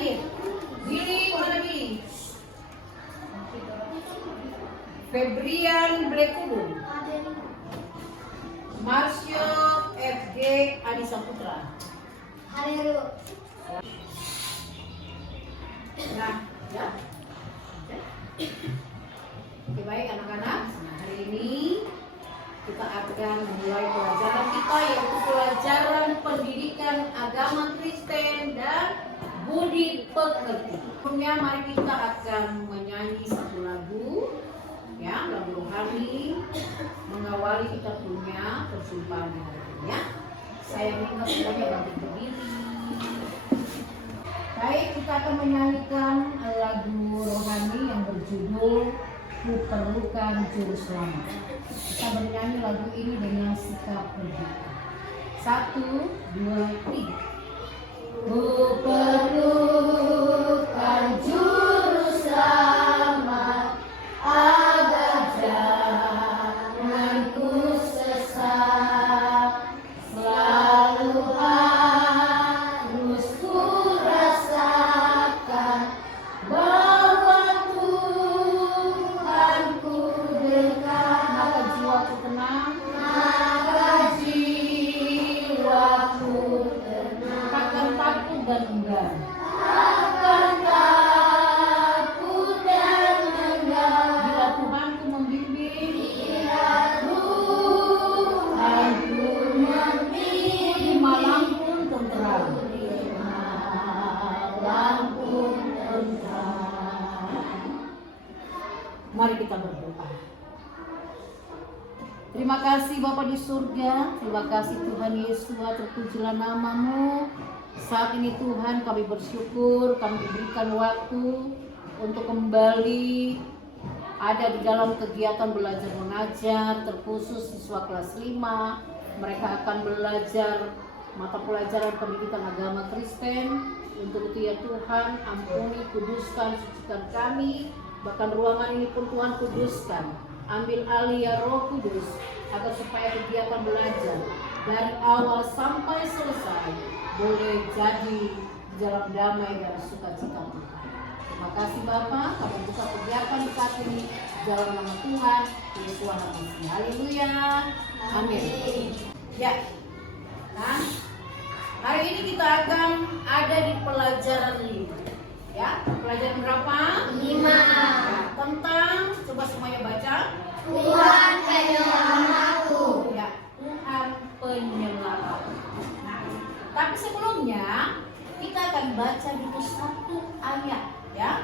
hadir. Billy, mana Billy? Febrian Blekubun, Marsio FG Adi Saputra. Hadir. Nah, ya. Oke, baik anak-anak. Nah, hari ini kita akan memulai pelajaran kita, yaitu pelajaran pendidikan agama Kristen dan budi pekerti. Sebelumnya mari kita akan menyanyi satu lagu, ya, lagu rohani mengawali kita punya perjumpaan hari ini, ya. Saya minta semuanya bangkit berdiri. Baik, kita akan menyanyikan lagu rohani yang berjudul Ku Perlukan Juru Selamat. Kita bernyanyi lagu ini dengan sikap berdoa. 1, 2, 3. Ku perlukan Juru Selamat, agar janganku sesat. Selalu harus ku rasakan bahwa Tuhanku dekat. Maka jiwaku tenang, maka jiwaku tenang. Takkan takut dan enggan, takkan takut dan enggan. Bila Tuhanku membimbing, bila Tuhanku membimbing, di malam pun tentram, di malam pun tentram. Mari kita berdoa. Terima kasih Bapa di surga, terima kasih Tuhan Yesus, terpujilah nama-Mu. Saat ini Tuhan kami bersyukur, kami diberikan waktu untuk kembali ada di dalam kegiatan belajar mengajar, terkhusus siswa kelas 5. Mereka akan belajar mata pelajaran pendidikan agama Kristen. Untuk itu ya Tuhan, ampuni, kuduskan, sucikan kami. Bahkan ruangan ini pun Tuhan kuduskan. Ambil alih ya Roh Kudus, agar supaya kegiatan belajar dari awal sampai selesai boleh jadi dalam damai dan sukacita Tuhan. Terima kasih Bapa, kami buka kegiatan saat ini dalam nama Tuhan Yesus Kristus. Haleluya. Amin. Ya. Nah, hari ini kita akan ada di pelajaran 5. Ya, pelajaran berapa? 5. Ya, tentang, coba semuanya baca. Tuhan penyelamatku. Ya, Tuhan penyelamat. Nah, tapi sebelumnya kita akan baca dulu satu ayat, ya.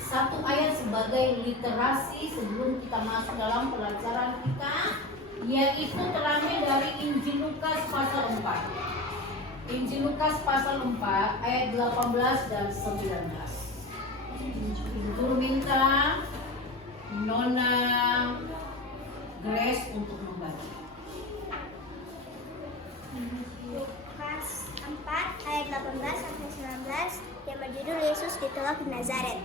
Satu ayat sebagai literasi sebelum kita masuk dalam pelajaran kita, yaitu terambil dari Injil Lukas pasal 4. Injil Lukas pasal 4 ayat 18 dan 19. Guru minta Nona Grace untuk membaca. Lukas 4 ayat 18 sampai 19 yang berjudul Yesus ditolak di Nazaret.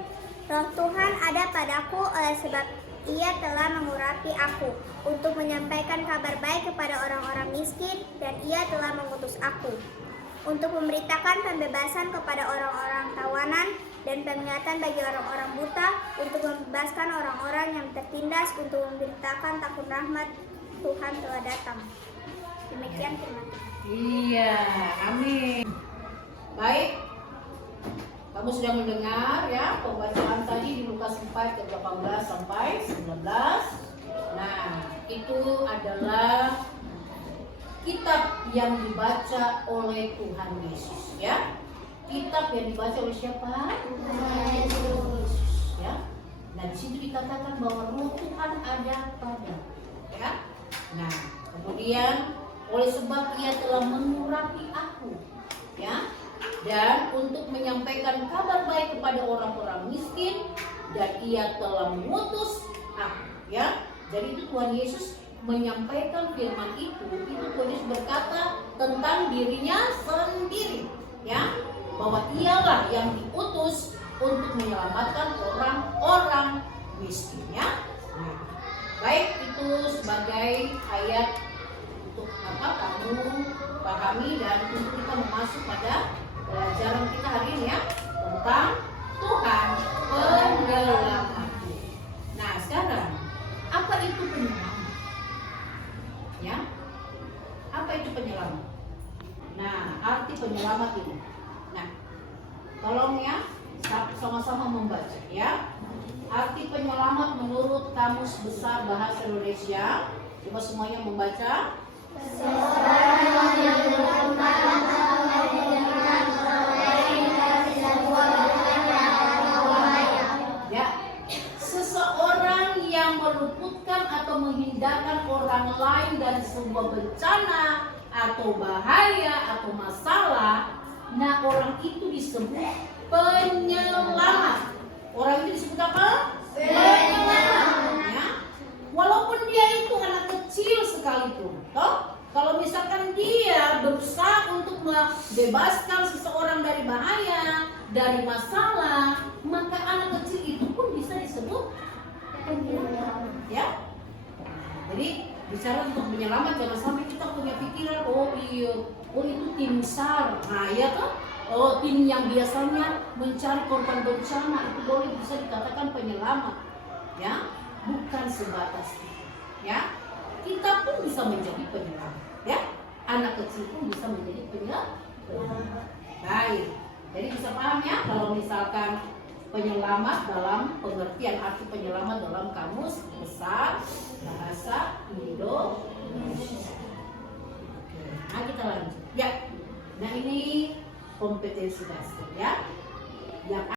Roh Tuhan ada padaku oleh sebab Ia telah mengurapi aku untuk menyampaikan kabar baik kepada orang-orang miskin, dan Ia telah mengutus aku untuk memberitakan pembebasan kepada orang-orang tawanan dan penglihatan bagi orang-orang buta, untuk membebaskan orang-orang yang tertindas, untuk memberitakan tahun rahmat Tuhan telah datang. Demikian firman Tuhan. Iya, amin. Baik, kamu sudah mendengar ya pembacaan tadi di Lukas 4 ayat 18 sampai 19. Nah, itu adalah kitab yang dibaca oleh Tuhan Yesus, ya. Kitab yang dibaca oleh siapa? Tuhan Yesus, ya. Nah, di situ dikatakan bahwa Roh Tuhan ada pada, ya. Nah, kemudian oleh sebab Ia telah mengurapi aku, ya, dan untuk menyampaikan kabar baik kepada orang-orang miskin, dan Ia telah mengutus aku, ya. Jadi itu Tuhan Yesus menyampaikan firman itu Tuhan Yesus berkata tentang dirinya sendiri, ya, bahwa Ialah yang diutus untuk menyelamatkan orang-orang miskin, ya. Nah, baik, itu sebagai ayat untuk kamu pahami dan untuk kita masuk pada pelajaran kita hari ini, ya. tentang Tuhan penyelamatku. Nah sekarang, apa itu penyelamat? Ya, apa itu penyelamat? Nah, arti penyelamat ini. Nah, tolong ya, sama-sama membaca ya. Arti penyelamat menurut Kamus Besar Bahasa Indonesia. Coba semuanya membaca. Ya, seseorang yang meluputkan atau menghindarkan orang lain dari sebuah bencana atau bahaya atau masalah. Nah, orang itu disebut penyelamat. Orang itu disebut apa? Penyelamat. Ya. Walaupun dia itu anak kecil sekalipun, toh, kalau misalkan dia berusaha untuk membebaskan seseorang dari bahaya, dari masalah, maka anak kecil itu pun bisa disebut penyelamat. Ya. Jadi bicara untuk penyelamat, jangan sampai kita punya pikiran, oh iya, oh itu tim SAR, nah ya kan? Oh, tim yang biasanya mencari korban bencana itu boleh bisa dikatakan penyelamat, ya, bukan sebatas itu, ya. Kita pun bisa menjadi penyelamat, ya. Anak kecil pun bisa menjadi penyelamat. Baik, jadi bisa paham ya kalau misalkan penyelamat dalam pengertian arti penyelamat dalam Kamus Besar Bahasa Indonesia. Oke, nah kita lanjut, ya. Nah ini kompetensi dasar ya. Yang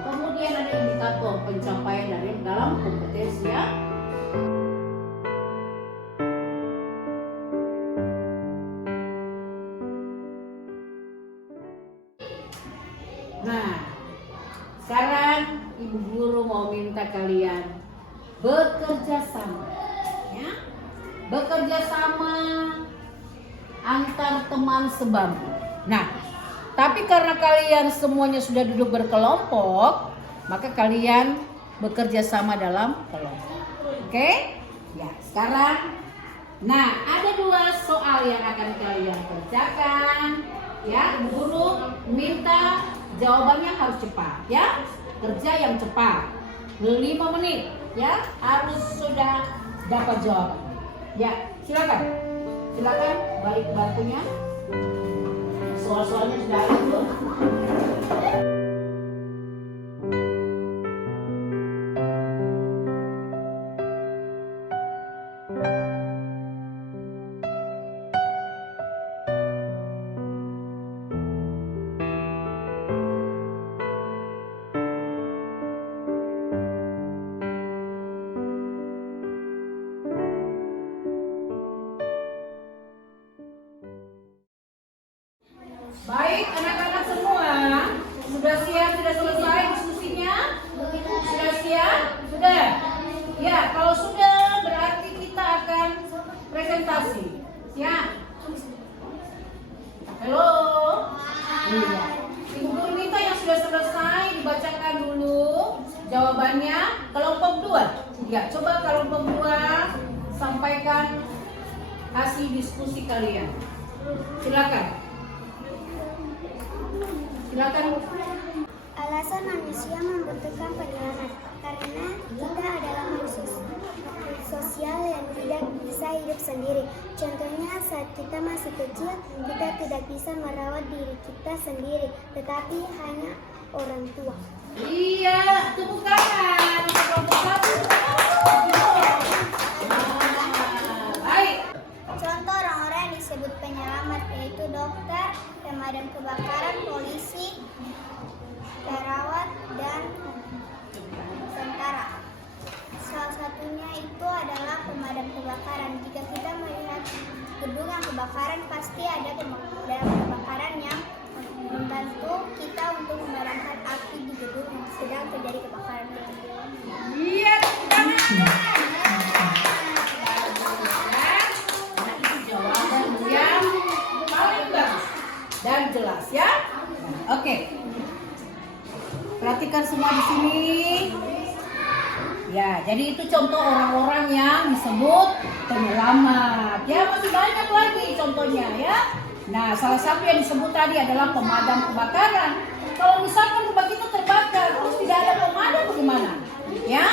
kemudian ada indikator pencapaian dari dalam kompetensi ya. Nah, sekarang ibu guru mau minta kalian bekerja sama, ya, bekerja sama antar teman sebangku. Nah, tapi karena kalian semuanya sudah duduk berkelompok, maka kalian bekerja sama dalam kelompok. Oke? Ya, sekarang, nah ada 2 soal yang akan kalian kerjakan. Ya, ibu guru minta jawabannya harus cepat ya. Kerja yang cepat. 5 menit ya, harus sudah dapat jawaban. Ya, silakan. Silakan balik batunya. Soal-soalnya sudah ada belum? Baik, anak-anak semua, sudah siap, sudah selesai diskusinya? Sudah siap? Sudah? Ya, kalau sudah berarti kita akan presentasi. Siap? Halo? Iya. Ibu guru minta yang sudah selesai dibacakan dulu jawabannya. Kelompok 2. Ya, coba kelompok 2 sampaikan hasil diskusi kalian. Silakan. Silakan. Alasan manusia membutuhkan penyelamat karena kita adalah manusia sosial yang tidak bisa hidup sendiri. Contohnya saat kita masih kecil, kita tidak bisa merawat diri kita sendiri, tetapi hanya orang tua. Iya, tepuk tangan untuk kelompok 1. Baik. Contoh orang-orang yang disebut penyelamat yaitu dokter, pemadam kebakaran, polisi, perawat, dan tentara. Salah satunya itu adalah pemadam kebakaran. Jika kita melihat gedung yang kebakaran, pasti ada pemadam kebakaran yang membantu kita untuk memadamkan api di gedung yang sedang terjadi kebakaran. Iya, jawaban yang paling bagus dan jelas ya. Oke. Perhatikan semua di sini. Ya, jadi itu contoh orang-orang yang disebut penyelamat. Ya, masih banyak lagi contohnya ya. Nah, salah satu yang disebut tadi adalah pemadam kebakaran. Kalau misalkan rumah kita terbakar, terus tidak ada pemadam bagaimana? Ya.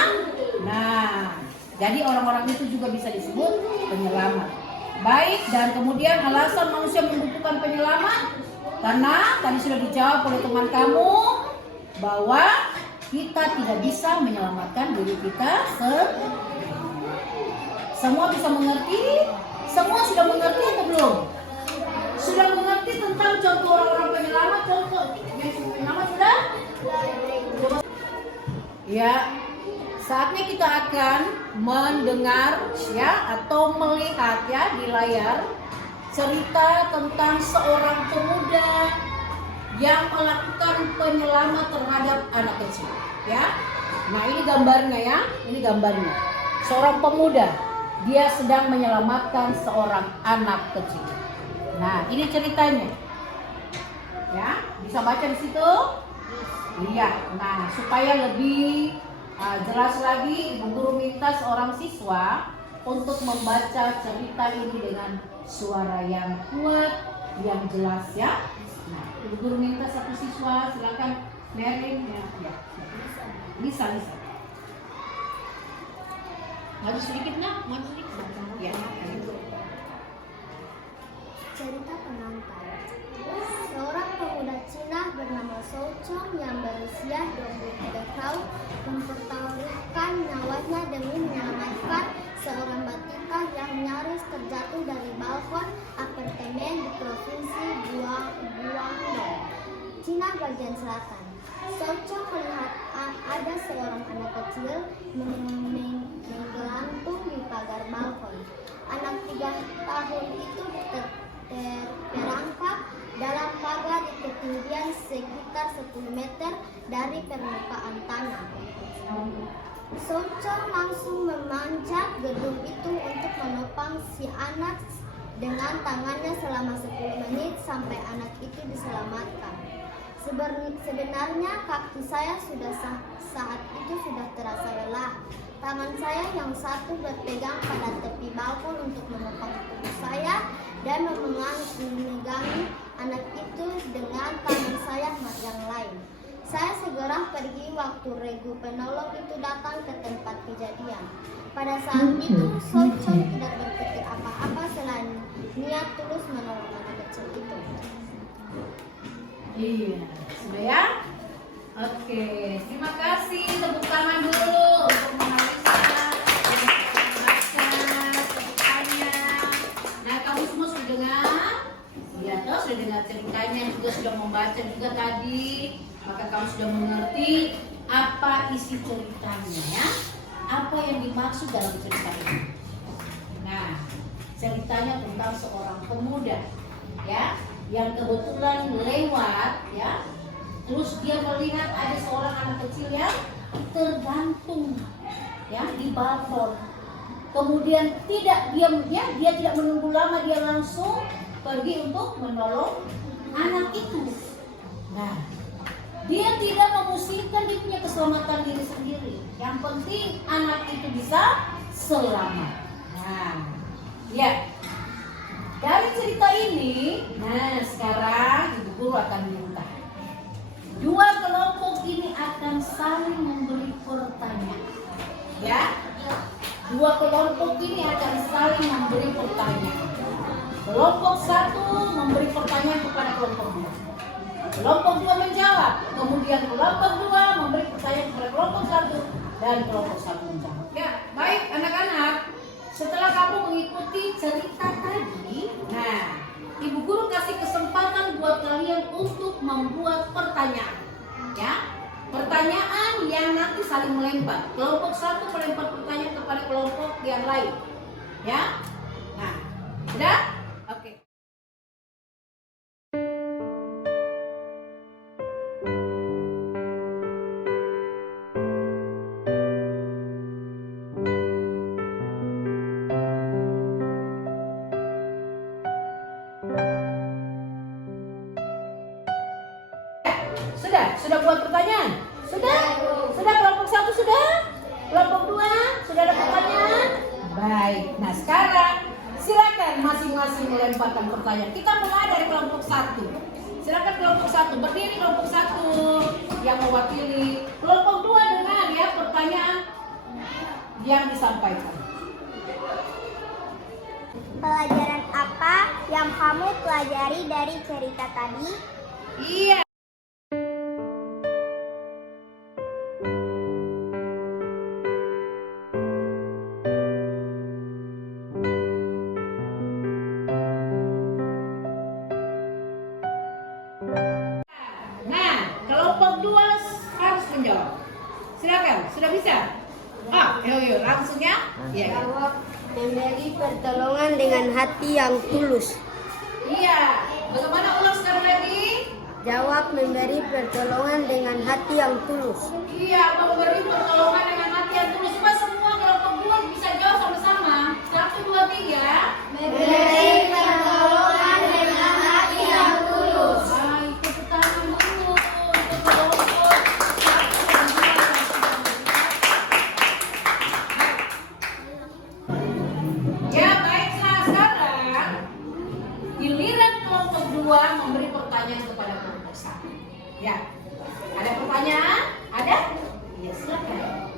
Nah, jadi orang-orang itu juga bisa disebut penyelamat. Baik, dan kemudian alasan manusia membutuhkan penyelamat karena tadi sudah dijawab oleh teman kamu bahwa kita tidak bisa menyelamatkan diri kita sendiri. Semua bisa mengerti? Semua sudah mengerti atau belum? Sudah mengerti tentang contoh orang-orang penyelamat? Contoh yang penyelamat sudah? Ya, saatnya kita akan mendengar ya atau melihat ya di layar cerita tentang seorang pemuda yang melakukan penyelamat terhadap anak kecil ya. Nah, ini gambarnya ya, ini gambarnya. Seorang pemuda, dia sedang menyelamatkan seorang anak kecil. Nah, ini ceritanya. Ya, bisa baca di situ? Iya. Nah, supaya lebih jelas lagi, Ibu Guru minta seorang siswa untuk membaca cerita ini dengan suara yang kuat, yang jelas ya. Nah, Ibu Guru minta satu siswa, silakan Merlin ya. Bisa. Maju sedikit nak, maju sedikit. Ya. Cerita pengantar. Seorang pemuda Cina bernama Shou Chong yang berusia 23 tahun mempertaruhkan nyawanya demi menyelamatkan seorang batita yang nyaris terjatuh dari balkon apartemen di provinsi Guangdong, Cina bagian selatan. Shou Chong melihat ada seorang anak kecil menggelantung di pagar balkon. Anak 3 tahun itu terperangkap dalam pagar di ketinggian sekitar 10 meter dari permukaan tanah. Shou Chong langsung memanjat gedung itu untuk menopang si anak dengan tangannya selama 10 menit sampai anak itu diselamatkan. Sebenarnya kaki saya saat itu sudah terasa lelah. Tangan saya yang satu berpegang pada tepi balkon untuk menopang tubuh saya dan memegangi anak itu dengan tangan saya yang lain. Saya segera pergi waktu regu penolong itu datang ke tempat kejadian. Pada saat itu, Shou Chong tidak berpikir apa-apa selain niat tulus menolong anak kecil itu. Iya, sudah ya? Oke, terima kasih. Tepuk tangan dulu untuk Marisa. Ceritanya. Nah, kamu semua sudah dengar? Iya, toh sudah dengar ceritanya, juga sudah membaca juga tadi. Maka kamu sudah mengerti apa isi ceritanya ya? Apa yang dimaksud dalam cerita ini? Nah, ceritanya tentang seorang pemuda ya, yang kebetulan lewat ya, terus dia melihat ada seorang anak kecil yang tergantung ya di balkon. Kemudian tidak diam dia tidak menunggu lama, dia langsung pergi untuk menolong anak itu. Nah, dia tidak memusingkan dia punya keselamatan diri sendiri. Yang penting anak itu bisa selamat. Nah, ya. Dari cerita ini, nah sekarang Ibu Guru akan minta dua kelompok ini akan saling memberi pertanyaan. Ya, dua kelompok ini akan saling memberi pertanyaan. Kelompok satu memberi pertanyaan kepada kelompok dua. Kelompok dua menjawab. Kemudian kelompok dua memberi pertanyaan kepada kelompok satu dan kelompok satu menjawab. Ya, baik anak-anak. Setelah kamu mengikuti cerita tadi, nah, Ibu Guru kasih kesempatan buat kalian untuk membuat pertanyaan. Ya, pertanyaan yang nanti saling melempar. Kelompok satu melempar pertanyaan kepada kelompok yang lain. Ya, nah, sudah? Oke. Sudah buat pertanyaan? Sudah? Sudah kelompok 1 sudah? Kelompok 2 sudah ada pertanyaan? Baik. Nah, sekarang silakan masing-masing melemparkan pertanyaan. Kita mulai dari kelompok 1. Silakan kelompok 1 berdiri, kelompok 1 yang mewakili. Kelompok 2 dengar ya pertanyaan yang disampaikan. Pelajaran apa yang kamu pelajari dari cerita tadi? Iya. Nah, kelompok 2 harus menjawab. Silakan, sudah bisa? Yuk, langsung ya. Iya. Jawab, memberi pertolongan dengan hati yang tulus. Iya. Bagaimana ulang sekali lagi? Jawab, memberi pertolongan dengan hati yang tulus. Iya, memberi pertolongan dengan hati yang tulus. Coba semua kelompok 2 bisa jawab sama-sama. 1, 2, 3. Memberi pertolongan dengan hati yang tulus. Tepuk tangan dulu untuk kelompok. Ya, baiklah, sekarang giliran kelompok 2 memberi pertanyaan kepada kelompok 1. Ya, ada pertanyaan? Ada? Ya, silakan.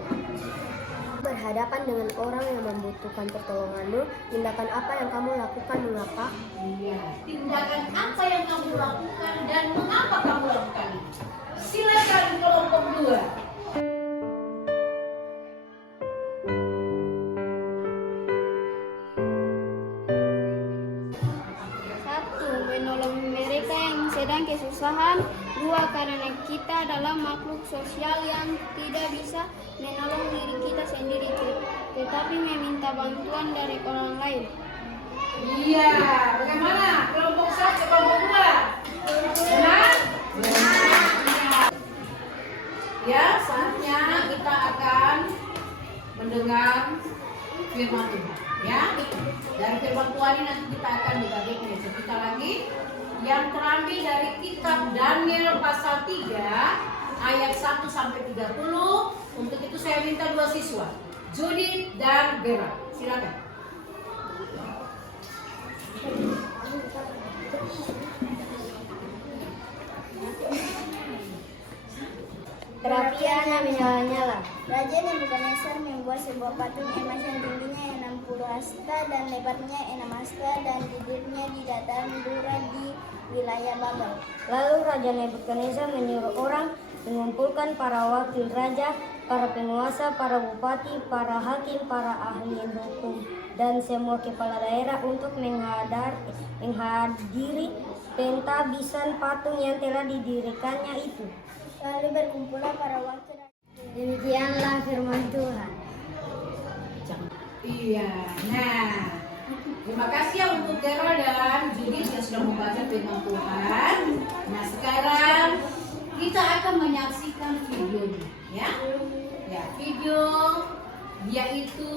Berhadapan dengan orang yang membutuhkan pertolonganmu, tindakan apa yang kamu lakukan, mengapa? Iya, tindakan apa yang kamu lakukan dan mengapa kamu lakukan itu? Silakan kelompok 2. Satu, menolong mereka yang sedang kesusahan. Dua, karena kita adalah makhluk sosial yang tidak bisa menolong diri kita sendiri, tetapi meminta bantuan dari orang lain. Iya, bagaimana? Kelompok 1, kelompok 2. Benar? Benar. Ya, saatnya kita akan mendengar firman Tuhan. Ya, dari firman Tuhan ini nanti kita akan dibagi cerita lagi yang terambil dari kitab Daniel pasal 3 ayat 1 sampai 30. Untuk itu saya minta 2 siswa, Judith dan Bella. Silakan. Perapian yang menyala-nyala. Raja Nebukadnezar membuat sebuah patung emas yang tingginya 60 hasta dan lebarnya 6 hasta dan duduknya di dataran Dura di wilayah Babel. Lalu Raja Nebukadnezar menyuruh orang mengumpulkan para wakil raja, para penguasa, para bupati, para hakim, para ahli hukum, dan semua kepala daerah untuk menghadiri pentabisan patung yang telah didirikannya itu. Lalu berkumpullah para wakil raja. Demikianlah firman Tuhan. Iya, nah terima kasih ya untuk Dera dan Judith yang sudah membaca firman Tuhan. Nah sekarang kita akan menyaksikan videonya, ya. Ya, video yaitu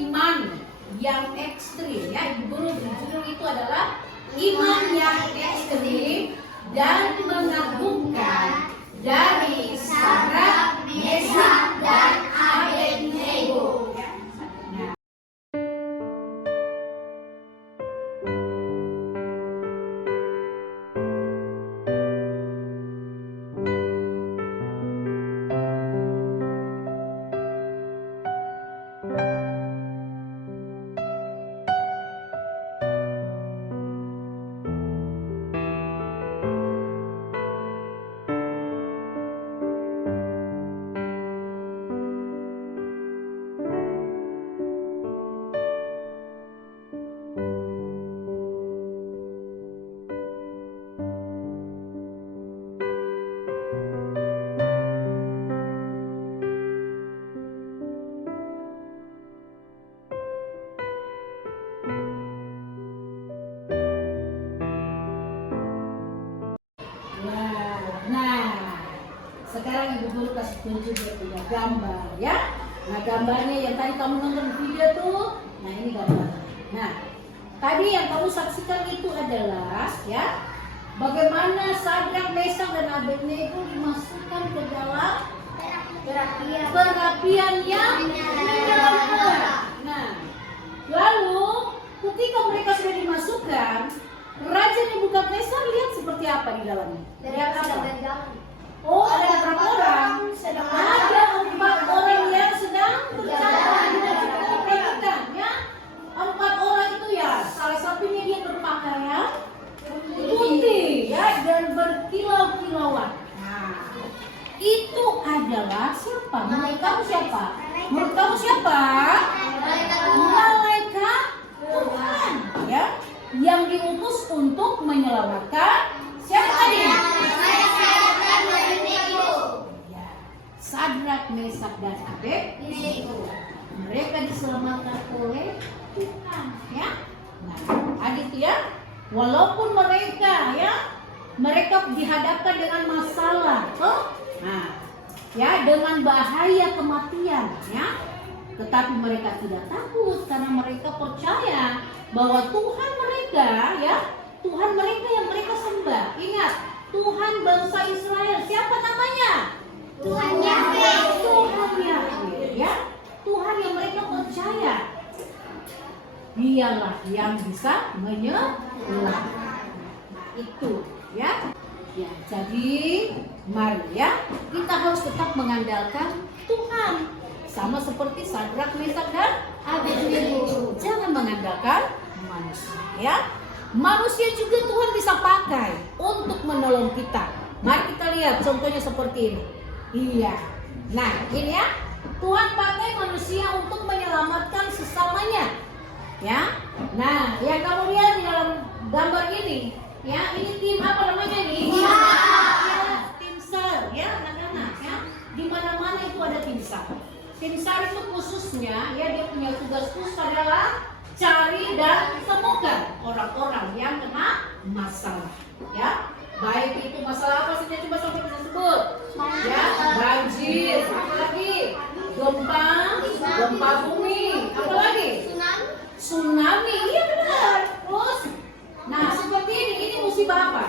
iman yang ekstrim, ya. Judul itu adalah iman yang ekstrim dan mengagumkan dari Sadrak, Mesak, dan Abednego. Sekarang ibu guru kasih tunjuk dia punya gambar, ya. Nah gambarnya yang tadi kamu nonton video tuh, nah ini gambar. Nah tadi yang kamu saksikan itu adalah, ya, bagaimana Sadrak, Mesak dan Abednego dimasukkan ke dalam perapian yang menyala. Nah, lalu ketika mereka sudah dimasukkan, Raja Nebukadnezar lihat seperti apa di dalamnya? Lihat apa? Oh, ada berapa orang? Ada 4 orang yang sedang berjalan. Perhatikan ya, 4 orang itu ya, salah satunya dia berpakaian putih ya dan berkilau-kilauan. Nah, itu adalah siapa? Menurut kamu siapa? Menurut kamu siapa? Malaikat Tuhan ya, yang diutus untuk menyelamatkan siapa tadi? Ya, Sadrak, Mesak dan Abednego. Mereka diselamatkan oleh Tuhan ya. Nah, adik ya, walaupun mereka dihadapkan dengan masalah, nah, ya dengan bahaya kematian ya, tetapi mereka tidak takut karena mereka percaya bahwa Tuhan mereka ya, Tuhan mereka yang mereka sembah. Ingat, Tuhan bangsa Israel siapa namanya? Tuhan Yahwe. Tuhan Yahwe ya, Tuhan yang mereka percaya, dialah yang bisa menyelamatkan. Nah, itu ya. Ya, jadi mari ya, kita harus tetap mengandalkan Tuhan. Sama seperti Sadrak, Mesak dan Abednego. Jangan mengandalkan manusia ya. Manusia juga Tuhan bisa pakai untuk menolong kita. Mari kita lihat contohnya seperti ini. Iya. Nah, ini ya. Tuhan pakai manusia untuk menyelamatkan sesamanya. Ya. Nah, yang kamu lihat di dalam gambar ini, ya, ini tim apa namanya nih? Ya, tim SAR ya, anak-anak ya. Di mana-mana itu ada tim SAR. Tim SAR itu khususnya ya, dia punya tugas khusus adalah cari dan temukan orang-orang yang kena masalah ya. Baik itu masalah apa saja, coba sampai bisa sebut. Ya, banjir, apa lagi? Gempa bumi, apa lagi? Tsunami, iya benar. Terus, nah seperti ini musibah apa?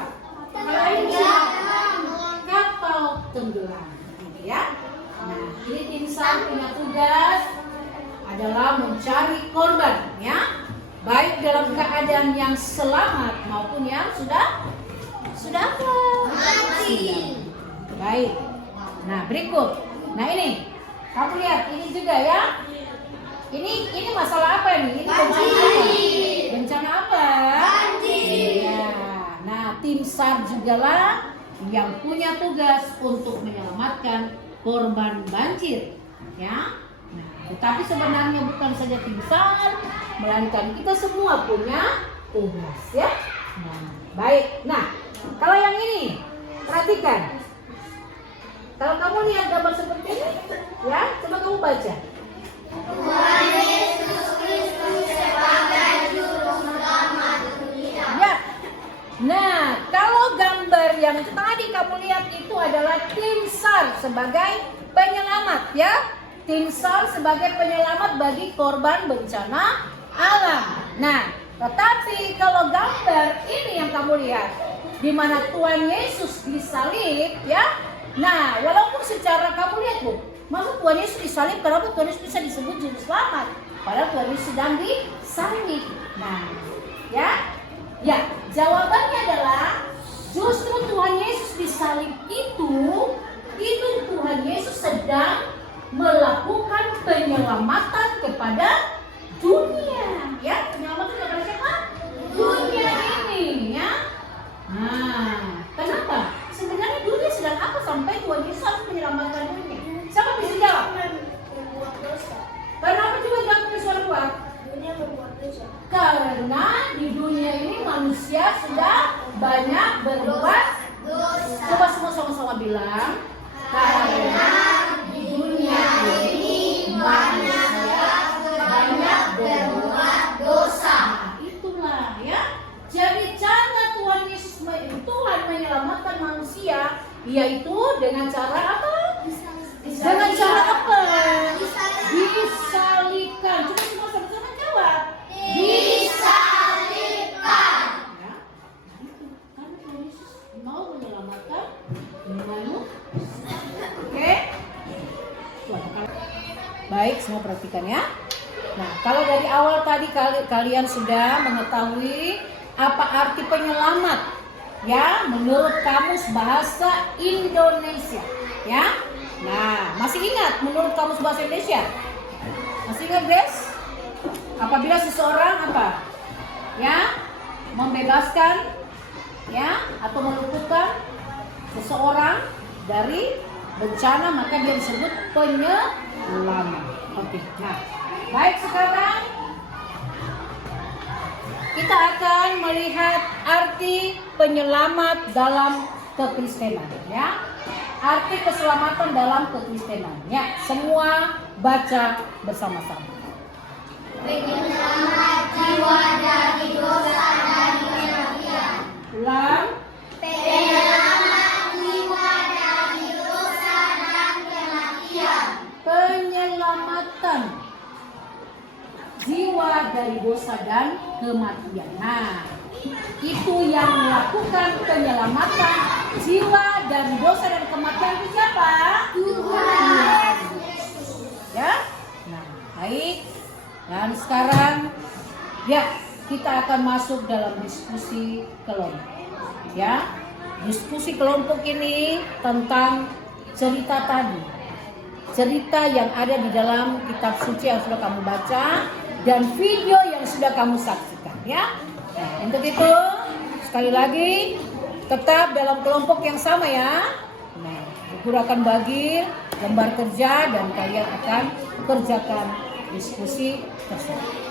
Kalau ini kapal tenggelam, ya. Nah, ini tim SAR punya tugas adalah mencari korban, ya. Baik dalam keadaan yang selamat maupun yang sudah mati. Baik. Nah, berikut. Nah, ini kamu lihat ini juga ya. Ini masalah apa ini? Ini bencana apa? Banjir. Ya. Nah, tim SAR juga lah yang punya tugas untuk menyelamatkan korban banjir, ya. Nah, tetapi sebenarnya bukan saja tim SAR, melainkan kita semua punya tugas, ya. Nah, baik. Nah, kalau yang ini, perhatikan. Kalau kamu lihat gambar seperti ini, ya, coba kamu baca. Tuhan Yesus Kristus sebagai juru selamat dunia. Ya. Nah, kalau gambar yang tadi kamu lihat itu adalah tim SAR sebagai penyelamat, ya. Tim SAR sebagai penyelamat bagi korban bencana alam. Nah, tetapi kalau gambar ini yang kamu lihat, di mana Tuhan Yesus disalib, ya. Nah, walaupun secara kamu lihat, Bu, maksud Tuhan Yesus disalib, kenapa Tuhan Yesus bisa disebut juru selamat? Padahal Tuhan Yesus sedang disalib. Nah, ya, jawabannya adalah justru Tuhan Yesus disalib itu Tuhan Yesus sedang melakukan penyelamatan kepada dunia. Ya, penyelamatan kepada siapa? Dunia ini, ya. Nah, kenapa? Sebenarnya dunia sedang apa sampai Tuhan Yesus harus menyelamatkan dunia? Siapa bisa jawab? Kenapa juga jangan punya suara kuat? Dunia membuat dosa. Karena di dunia ini manusia sudah banyak berbuat dosa. Coba semua sama-sama bilang. Karena di dunia ini manusia banyak berbuat dosa. Itulah ya. Jadi cara Tuhan menyelamatkan manusia yaitu dengan cara apa? Dengan cara apa? Disalibkan. Coba semua sama-sama jawab. Disalibkan. Ya. Nah itu, karena Tuhan Yesus saksikan ya. Nah, kalau dari awal tadi kalian sudah mengetahui apa arti penyelamat ya menurut Kamus Bahasa Indonesia ya. Nah, masih ingat menurut Kamus Bahasa Indonesia? Masih ingat guys? Apabila seseorang apa? Ya, membebaskan ya atau melumpuhkan seseorang dari bencana maka dia disebut penyelamat. Oke. Nah, baik, sekarang kita akan melihat arti penyelamat dalam kekristenan ya. Arti keselamatan dalam kekristenan ya. Semua baca bersama-sama. Penyelamat jiwa dari dosa dan kematian. Ulang. Penyelamat jiwa dari dosa dan kematian. Penyelamatan jiwa dari dosa dan kematian. Nah, itu yang melakukan penyelamatan jiwa dari dosa dan kematian itu siapa? Tuhan. Ya. Nah, baik. Dan sekarang ya kita akan masuk dalam diskusi kelompok. Ya. Diskusi kelompok ini tentang cerita tadi. Cerita yang ada di dalam kitab suci yang sudah kamu baca dan video yang sudah kamu saksikan ya. Nah, untuk itu sekali lagi tetap dalam kelompok yang sama ya. Nah, guru akan bagi lembar kerja dan kalian akan kerjakan diskusi tersebut.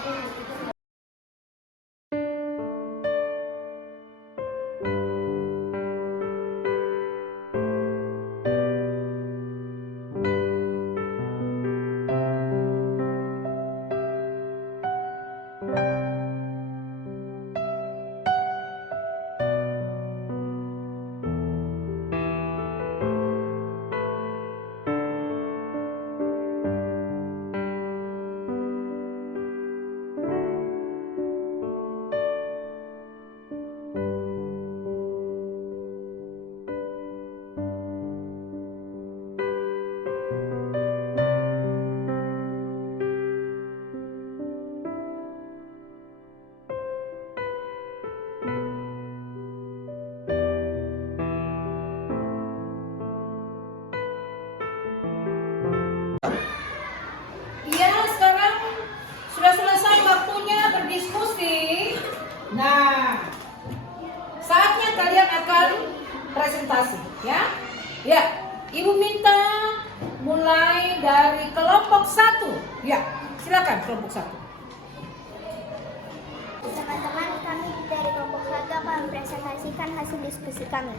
Iya, sekarang sudah selesai waktunya berdiskusi. Nah, saatnya kalian akan presentasi, ya. Ya, Ibu minta mulai dari kelompok 1. Ya, silakan kelompok 1. Teman-teman, kami dari kelompok 1 akan mempresentasikan hasil diskusi kami.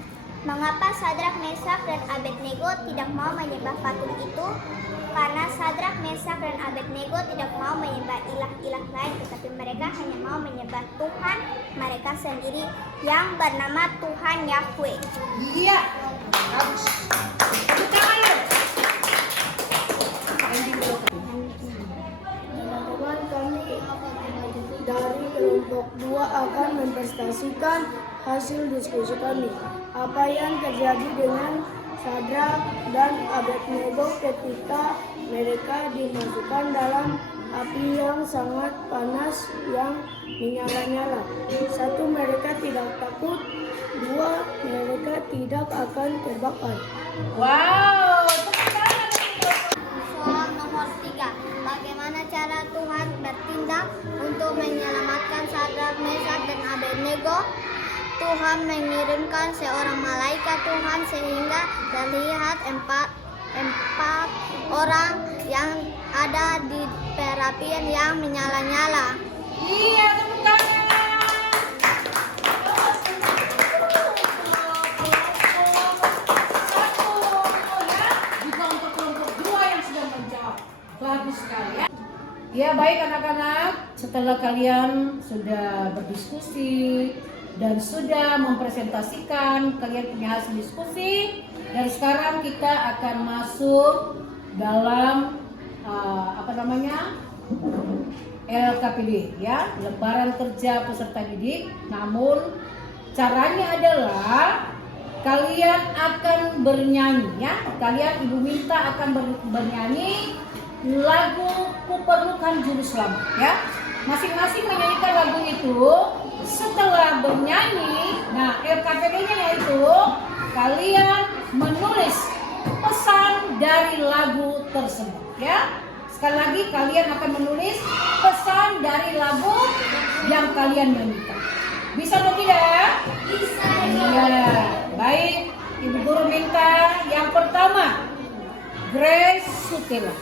Mengapa Sadrak, Mesak, dan Abednego tidak mau menyembah patung itu? Karena Sadrak, Mesak, dan Abednego tidak mau menyembah ilah-ilah lain, tetapi mereka hanya mau menyembah Tuhan mereka sendiri yang bernama Tuhan Yahweh. Iya. Teman-teman, kami dari kelompok 2 akan mempresentasikan hasil diskusi kami. Apa yang terjadi dengan Sadrak dan Abednego ketika mereka dimasukkan dalam api yang sangat panas yang menyala-nyala. 1. Mereka tidak takut. 2. Mereka tidak akan terbakar. Wow. Soal nomor 3. Bagaimana cara Tuhan bertindak untuk menyelamatkan Sadrak, Mesak, dan Abednego? Tuhan mengirimkan seorang malaikat Tuhan sehingga terlihat empat orang yang ada di perapian yang menyala-nyala. Iya, tepuk tangan. Juga untuk kelompok 2 yang sudah menjawab. Bagus sekali ya. Ya, baik anak-anak, setelah kalian sudah berdiskusi dan sudah mempresentasikan kalian punya hasil diskusi, dan sekarang kita akan masuk dalam LKPD ya, lembaran kerja peserta didik. Namun caranya adalah kalian akan bernyanyi ya. Kalian Ibu minta akan bernyanyi lagu Kuperlukan Juru Selamat ya. Masing-masing menyanyikan lagu itu. Setelah bernyanyi, nah LKPD-nya yaitu kalian menulis pesan dari lagu tersebut ya. Sekali lagi kalian akan menulis pesan dari lagu yang kalian nyanyikan. Bisa atau tidak? Bisa. Iya. Baik, Ibu Guru minta yang pertama Grace Sutela.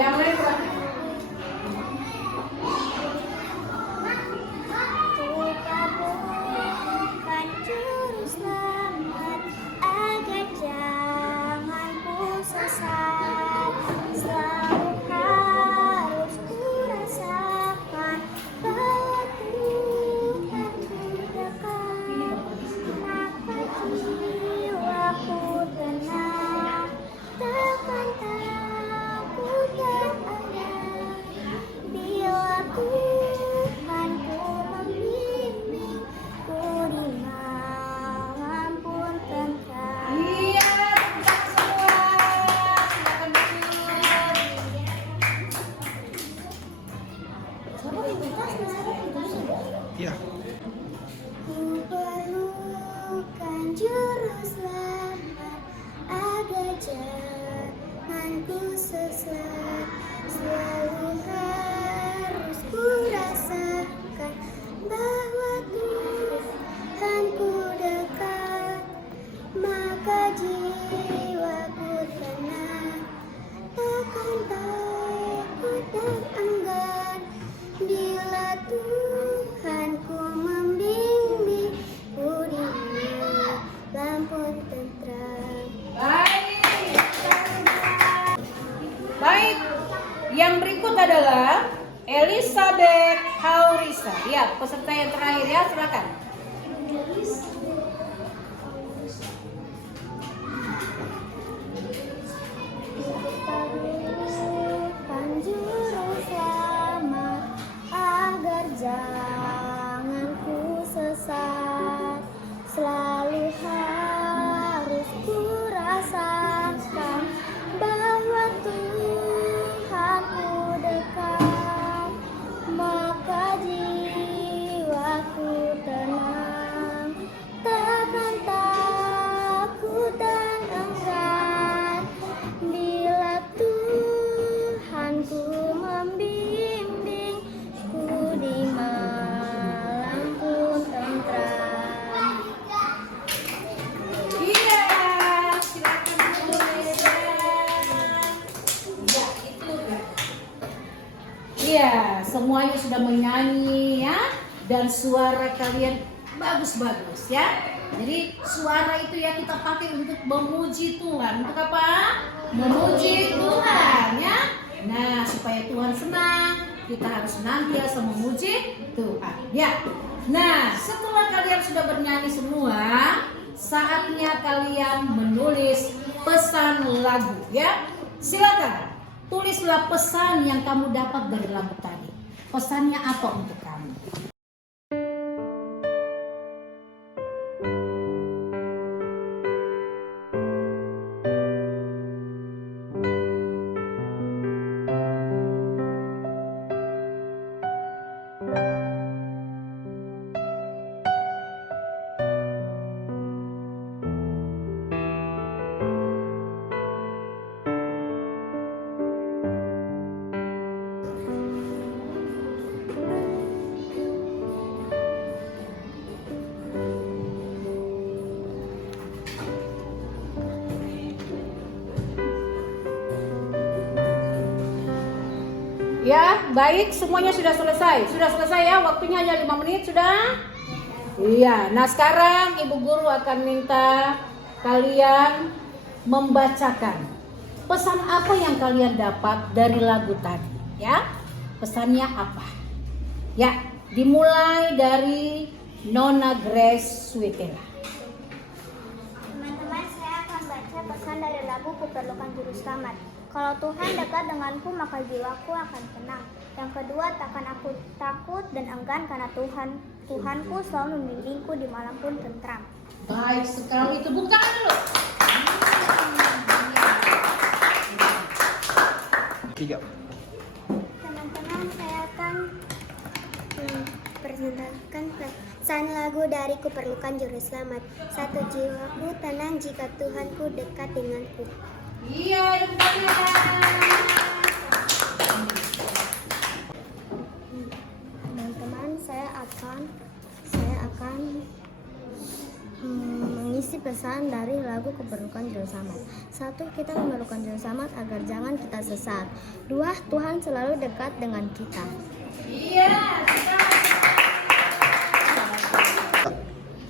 Yang lain berapa? Bukan juru selamat agar jangan ku sesat. Selalu harus ku rasakan bahwa Tuhan ku dekat. Maka jiwaku tenang, takkan takut dan enggan. Bila Tuhan ku membimbing, ku di malam pun tentram. Iya, tentang semua. Silakan Ya. Ku perlukan juru selamat agar jangan ku sesat. Selalu harus ku rasakan bahwa Tuhan ku dekat. Maka jiwaku tenang, takkan takut dan enggan. Bila Tuhan ku membimbing, ku di malam pun tentram. Baik, yang berikut adalah Elizabeth Haurisa. Ya, peserta yang terakhir ya, silakan. Perlukan juru selamat agar jangan ku sesat. Selalu harus ku rasakan bahwa Tuhan ku dekat. Maka jiwaku tenang, takkan takut dan enggan. Bila Tuhan ku membimbing, ku di malam pun tentram. Iya, silakan tulis. Ya, itu kan. Iya, semuanya sudah menyanyi ya, dan suara kalian bagus-bagus ya. Jadi suara itu ya kita pakai untuk memuji Tuhan. Untuk apa? Memuji Tuhan ya. Nah, supaya Tuhan senang, kita harus senantiasa memuji Tuhan ya. Nah, setelah kalian sudah bernyanyi semua, saatnya kalian menulis pesan lagu ya. Silakan tulislah pesan yang kamu dapat dari lagu tadi. Pesannya apa untuk kamu? Ya, baik, semuanya sudah selesai. Sudah selesai ya, waktunya hanya 5 menit sudah? Iya, nah sekarang Ibu Guru akan minta kalian membacakan pesan apa yang kalian dapat dari lagu tadi ya. Pesannya apa? Ya, dimulai dari Nona Grace Sutela. Teman-teman, saya akan baca pesan dari lagu Kuperlukan Juru Selamat. Kalau Tuhan dekat denganku, maka jiwaku akan tenang. Yang kedua, takkan aku takut dan enggan karena Tuhan Tuhanku selalu membimbingku di malam pun tentram. Baik sekali, itu bukan dulu. Tiga. Teman-teman, saya akan mempresentasikan pesan lagu dari Kuperlukan Juru Selamat. Satu jiwaku tenang jika Tuhanku dekat denganku. Iya, Teman-teman, saya akan mengisi pesan dari lagu Kuperlukan Juru Selamat. 1. Kita memerlukan Juru Selamat agar jangan kita sesat. 2. Tuhan selalu dekat dengan kita. Iya,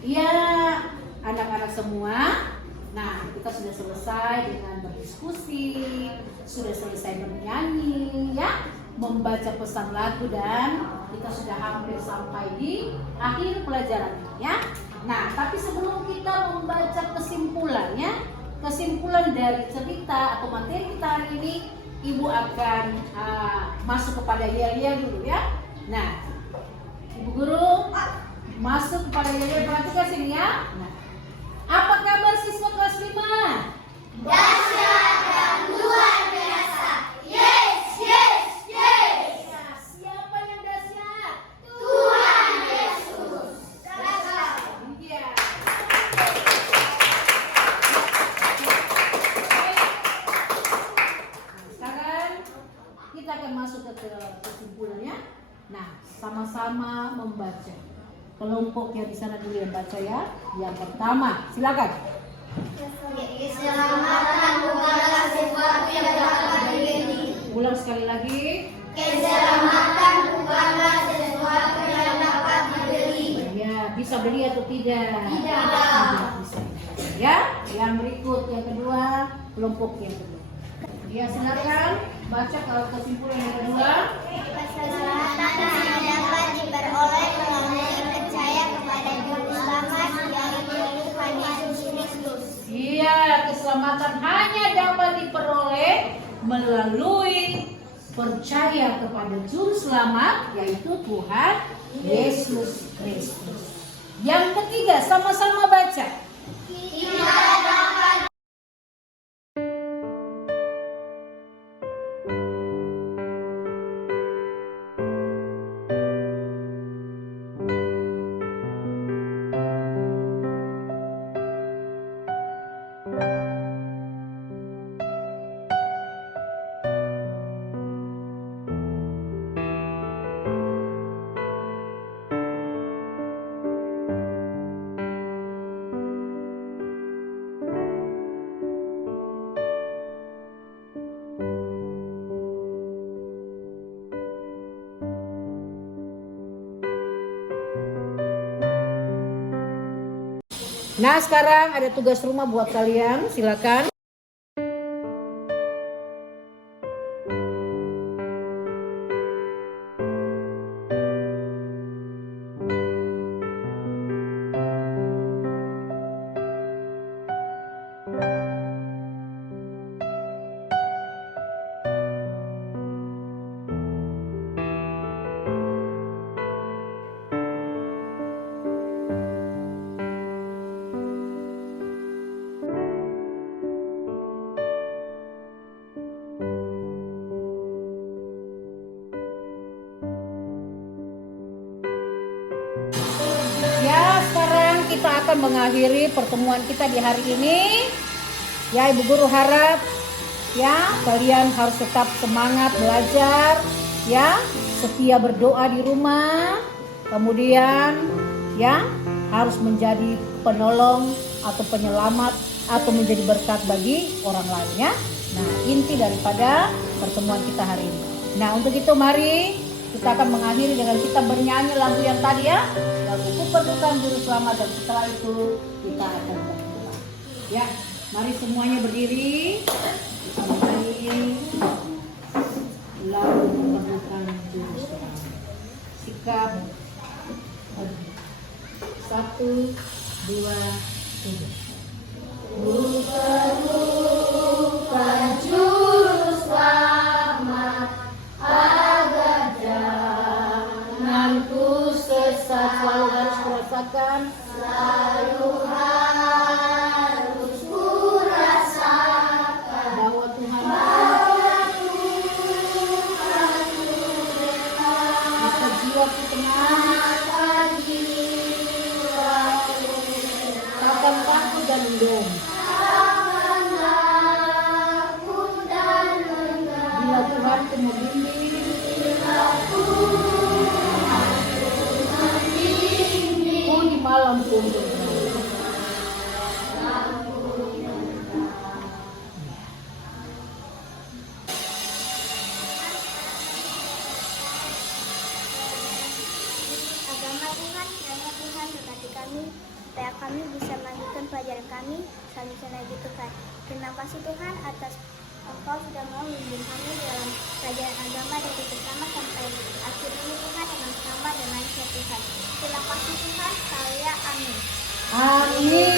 iya, anak-anak semua. Nah, kita sudah selesai dengan berdiskusi, sudah selesai bernyanyi, ya, membaca pesan lagu, dan kita sudah hampir sampai di akhir pelajaran, ya. Nah, tapi sebelum kita membaca kesimpulannya, kesimpulan dari cerita atau materi kita hari ini, Ibu akan masuk kepada yel-yel dulu, ya. Nah, Ibu Guru masuk kepada yel-yel, perhatikan sini, ya. Nah, apa kabar siswa kelas 5? Dahsyat dan luar biasa. Yes, yes, yes. Siapa yang dahsyat? Tuhan Yesus. Iya. Sekarang kita akan masuk ke kesimpulannya. Nah, sama-sama membaca. Kelompok yang di sana dulu yang baca, ya. Yang pertama, silakan. Keselamatan bukanlah sesuatu yang dapat dibeli. Ulang sekali lagi. Keselamatan bukanlah sesuatu yang dapat dibeli. Ya, bisa beli atau tidak? Tidak. Bisa. Ya, yang berikut, yang kedua, kelompok yang kedua. Ya, silakan baca kalau kesimpulan yang kedua. Keselamatan hanya dapat diperoleh melalui percaya kepada Juru Selamat, yaitu Tuhan Yesus Kristus. Iya, keselamatan hanya dapat diperoleh melalui percaya kepada Juru Selamat, yaitu Tuhan Yesus Kristus. Yang ketiga, sama-sama baca. Nah, sekarang ada tugas rumah buat kalian, silakan. Ya, sekarang kita akan mengakhiri pertemuan kita di hari ini. Ya, Ibu Guru harap ya kalian harus tetap semangat belajar, ya, setia berdoa di rumah. Kemudian ya harus menjadi penolong atau penyelamat atau menjadi berkat bagi orang lain, ya. Nah, inti daripada pertemuan kita hari ini. Nah, untuk itu mari kita akan mengakhiri dengan kita bernyanyi lagu yang tadi, ya. Lagu Kuperlukan Juru Selamat, dan setelah itu kita akan berdoa. Ya, mari semuanya berdiri. Kita menyanyi lagu Kuperlukan Juru Selamat. Sikap 1, 2, 3. Kuperlukan Juru Selamat agar jangan ku sesat. kami, supaya kami bisa melanjutkan pelajaran kami selanjutnya lagi Tuhan. Terima kasih Tuhan atas Engkau sudah mau membimbing kami dalam pelajaran agama dari pertama sampai akhir ini Tuhan, dengan selamat dan lancar Tuhan. Terima kasih Tuhan, saya amin. Amin.